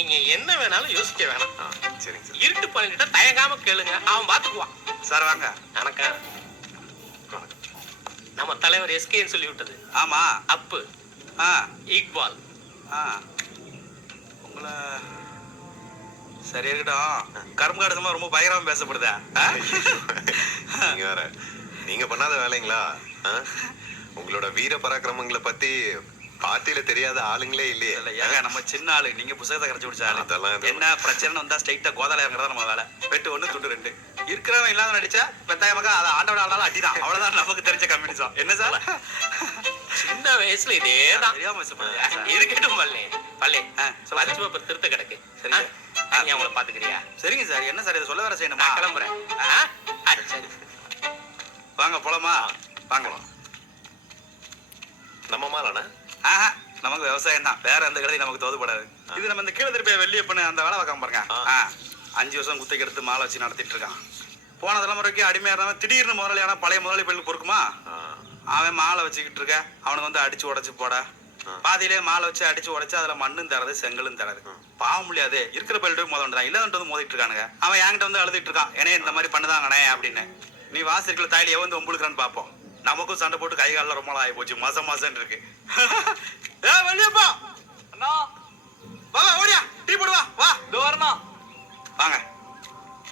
நீங்க என்ன வேணாலும் யோசிக்க வேணாம். சரிங்க சார். இருட்டு பண்ணிட்ட தயங்காம கேளுங்க, அவன் பாத்துக்குவான். சார் வாங்க. வணக்கம். நம்ம தலைவர் எஸ்கேன்னு சொல்லி விட்டது. ஆமா. அப்பு. இக்பால். உங்களை சரி இருக்கட்டும். கரும்பு காடுமா ரொம்ப பயங்கரமா பேசப்படுதா? நீங்க வேற நீங்க பண்ணாத வேலைங்களா? உங்களோட வீர பராக்கிரமங்களை பத்தி பார்ட்டியில தெரியாத ஆளுங்களே இல்லையே. ஏங்க நம்ம சின்ன ஆளு, நீங்க புத்தகத்தை கரைச்சு குடிச்ச ஆளு. அதெல்லாம் என்ன பிரச்சனை வந்தா ஸ்ட்ரைட்டா கோதால இறங்குறதா நம்ம வேலை. வெட்டு 1 துண்டு 2 இருக்கிறவன் இல்லாத நடிச்சா பெத்தாயமாக அதை ஆண்டோட ஆளாலும் அடிதான். அவ்வளவுதான் நமக்கு தெரிஞ்ச கம்யூனிசம். என்ன சார்? சின்ன வயசுல இதேதான் தெரியாம இருக்கட்டும். பள்ளி பள்ளி பரிச்சு பேப்பர் திருத்த கிடக்கு. சரிங்க. நீ அவங்கள பாத்துக்கிறியா? சரிங்க சார். என்ன சார் இதை சொல்ல வேற செய்யணுமா? நான் கிளம்புறேன். சரி வாங்க போலாமா? வாங்க. நம்ம மாலானா? நமக்கு விவசாயம் தான், வேற எந்த கடையும் நமக்கு தோதுபடாது. இது நம்ம இந்த கீழே திருப்பி வெளியே பண்ண அந்த வேலை பார்க்காம பாருங்க. 5 வருஷம் குத்தைக்கு எடுத்து மாலை வச்சு நடத்திட்டு இருக்கான். போன தலைமுறைக்கு அடிமையா இருந்தாலும் திடீர்னு முதலாளி ஆனா பழைய முதலாளி பள்ளிக்கு பொறுக்குமா? அவன் மாலை வச்சுக்கிட்டு இருக்க, அவனுக்கு வந்து அடிச்சு உடைச்சு போட, பாதியிலே மாலை வச்சு அடிச்சு உடைச்சு அதுல மண்ணும் தரது செங்கலும் தரது. பாவம் முடியாது. இருக்கிற பள்ளிட்டு முதல் இல்லாத மோதிட்டு இருக்கானுங்க. அவன் என்கிட்ட வந்து அழுதுட்டு இருக்கான், ஏனே இந்த மாதிரி பண்ணுதாங்கண்ணே அப்படின்னு. நீ வாசிக்கல தாயில எவந்து ஒம்புழுக்கிறான்னு பாப்போம். நமக்கும் சண்டை போட்டு கை காலில் ரொம்ப நாள் ஆகி போச்சு. மாசம் இருக்கு. வெளியப்பா அண்ணா, வா ஓடியா, டீ போடுவா, வா வரணும் வாங்க.